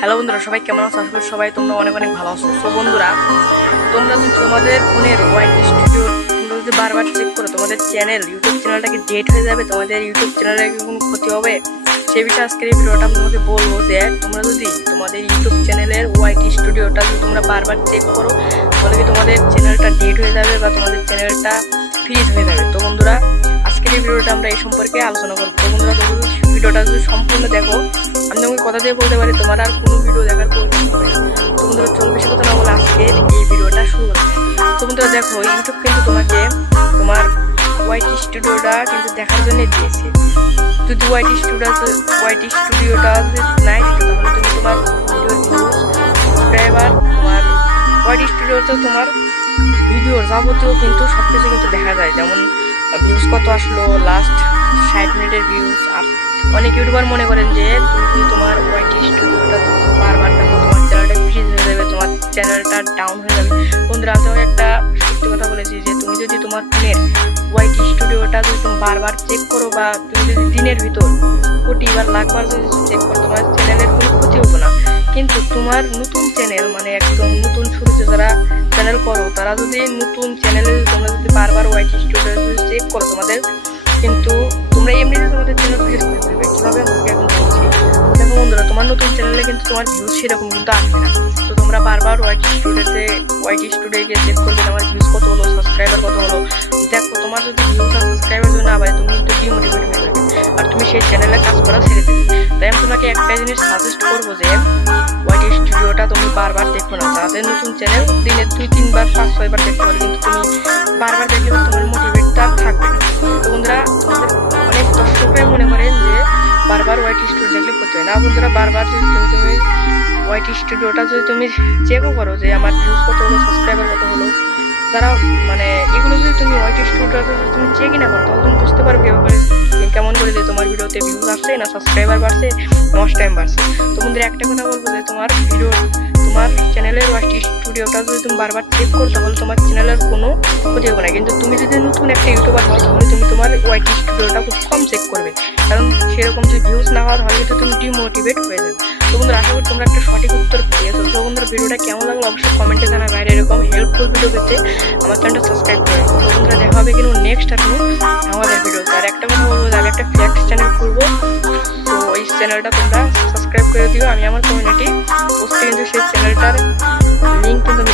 Hello বন্ধুরা, সবাই কেমন আছো? আশা করি সবাই তোমরা অনেক অনেক ভালো আছো। তো বন্ধুরা, তোমরা যদি তোমাদের ফোনের ওয়াইটি স্টুডিও তোমরা যদি বারবার চেক করো, তোমাদের ইউটিউব চ্যানেলটাকে ডেট হয়ে যাবে, তোমাদের ইউটিউব চ্যানেলে কোনো ক্ষতি হবে, সেই বিষয়ে আজকের এই ভিডিওটা আমি তোমাকে বলবো যে তোমরা যদি তোমাদের ইউটিউব চ্যানেলের ওয়াইটি স্টুডিওটা যদি তোমরা বারবার চেক করো, তাহলে কি তোমাদের চ্যানেলটা ডেট হয়ে যাবে বা তোমাদের চ্যানেলটা ফ্রিজ হয়ে যাবে। তো বন্ধুরা, আজকের এই ভিডিওটা আমরা এই সম্পর্কে আলোচনা করবো। তো বন্ধুরা, তুমি ভিডিওটা যদি সম্পূর্ণ দেখো, আমি তোমাকে কথা দিয়ে বলতে পারি তোমার আর কোনো ভিডিও দেখার প্রয়োজন হবে না। তো বন্ধুরা, চলো বেশি কথা না বলে আজকের এই ভিডিওটা শুরু করো। তো বন্ধুরা দেখো, ইউটিউব কিন্তু তোমাকে তোমার ওয়াইটি স্টুডিওটা কিন্তু দেখার জন্য দিয়েছে। যদি ওয়াইটি স্টুডিওটা যদি নাই দিতে, তাহলে তুমি তোমার ভিডিওর ভিউজ, সাবস্ক্রাইবার, তোমার ওয়াইটি স্টুডিওতে তোমার ভিডিওর যাবতীয় কিন্তু সব কিছু কিন্তু দেখা যায়। যেমন ভিউজ কত আসলো, লাস্ট 60 মিনিটের ভিউজ। আর অনেক ইউটিউবার মনে করেন যে তুমি তোমার ওয়াইটি স্টুডিওটা বারবার দেখো, তোমার চ্যানেলটা ফ্রিজ হয়ে যাবে, তোমার চ্যানেলটা ডাউন হয়ে যাবে। বন্ধুরা, আমি একটা সত্যি কথা বলেছি যে তুমি যদি তোমার ফোনের ওয়াইটি স্টুডিওটা যদি তুমি বারবার চেক করো, বা তুমি যদি দিনের ভিতর কোটি বা লাখবার যদি চেক করো, তোমার চ্যানেলের কোনো ক্ষতি হবে না। কিন্তু তোমার নতুন চ্যানেল, মানে একদম নতুন শুরুতে যারা চ্যানেল করো, তারা যদি নতুন চ্যানেলে তোমরা যদি বারবার ওয়াইটি স্টুডিও যদি চেক করো, তোমাদের কিন্তু তোমরা এমনিতে তোমাদের চ্যানেল ফ্রিজ করে দেবে। কীভাবে আমাকে এখন বলছি, দেখো বন্ধুরা, তোমার নতুন চ্যানেলে কিন্তু তোমার ভিউজ সেরকম কিন্তু আসবে না। তো তোমরা বারবার ওয়াইটি স্টুডিওতে গিয়ে চেক করবে তোমার ভিউজ কত হলো, সাবস্ক্রাইবার কত হলো। দেখো, তোমার যদি ভিউজ আর সাবস্ক্রাইবার যদি না পায়, তুমি কিন্তু ডিমোটিভেট হয়ে যাবে আর তুমি সেই চ্যানেলে কাজ করা ছেড়ে দেবে। তাই আমি তোমাকে একটা জিনিস সাজেস্ট করবো যে ওয়াইটি স্টুডিওটা তুমি বারবার দেখো না। যাদের নতুন চ্যানেল দিনে 2-3 বার 5-6 বার দেখতে পারো, কিন্তু তুমি বারবার দেখলে তোমার মোটিভেটটা থাকবে না। তো বন্ধুরা, তোমাদের অনেক দর্শকরাই মনে করেন যে বারবার ওয়াইটি স্টুডিও দেখলে ক্ষতি হয় না। বন্ধুরা, বারবার যদি তুমি ওয়াইটি স্টুডিওটা যদি তুমি চেকও করো যে আমার ভিউজ কত হলো, সাবস্ক্রাইবার কত হলো, যারা মানে এগুলো যদি তুমি ওয়াইটি স্টুডিওটা যদি তুমি চেকই না করো, তাহলে তুমি বুঝতে পারবে কেমন করে যে তোমার ভিডিওতে ভিউজ আসছে না সাবস্ক্রাইবার বাড়ছে, ওয়াচ টাইম বাড়ছে। তো বন্ধুরা, একটা কথা বলবো যে তোমার চ্যানেলের ওয়াইটি স্টুডিওটা যদি তুমি বারবার চেক করো, তাহলে তোমার চ্যানেলের কোনো ক্ষতি হবে না। কিন্তু তুমি যদি নতুন একটা ইউটিউবার হও, তাহলে তুমি তোমার ওয়াইটি স্টুডিওটা খুব কম চেক করবে, কারণ সেরকম যদি ভিউজ না হওয়া, তাহলে কিন্তু তুমি ডিমোটিভেট হয়ে যাবে। তো বন্ধুরা, আশা করি তোমরা একটা সঠিক উত্তর পেয়েছো। তো বন্ধুরা, ভিডিওটা কেমন লাগলো অবশ্যই কমেন্টে জানাবে। বাইরে এরকম হেল্পফুল ভিডিও পেতে আমার চ্যানেলটা সাবস্ক্রাইব করে রাখো। তো বন্ধুরা, দেখা হবে কিন্তু নেক্সট আমাদের ভিডিওতে। আর একটা কথা বলবো যে আমি একটা ফ্যাক্ট চ্যানেল করবো, তো এই চ্যানেলটা তোমরা সাবস্ক্রাইব করে দিও। আমি আমার কমিউনিটি পোস্টে কিন্তু সেই চ্যানেলটার লিঙ্ক কিন্তু আমি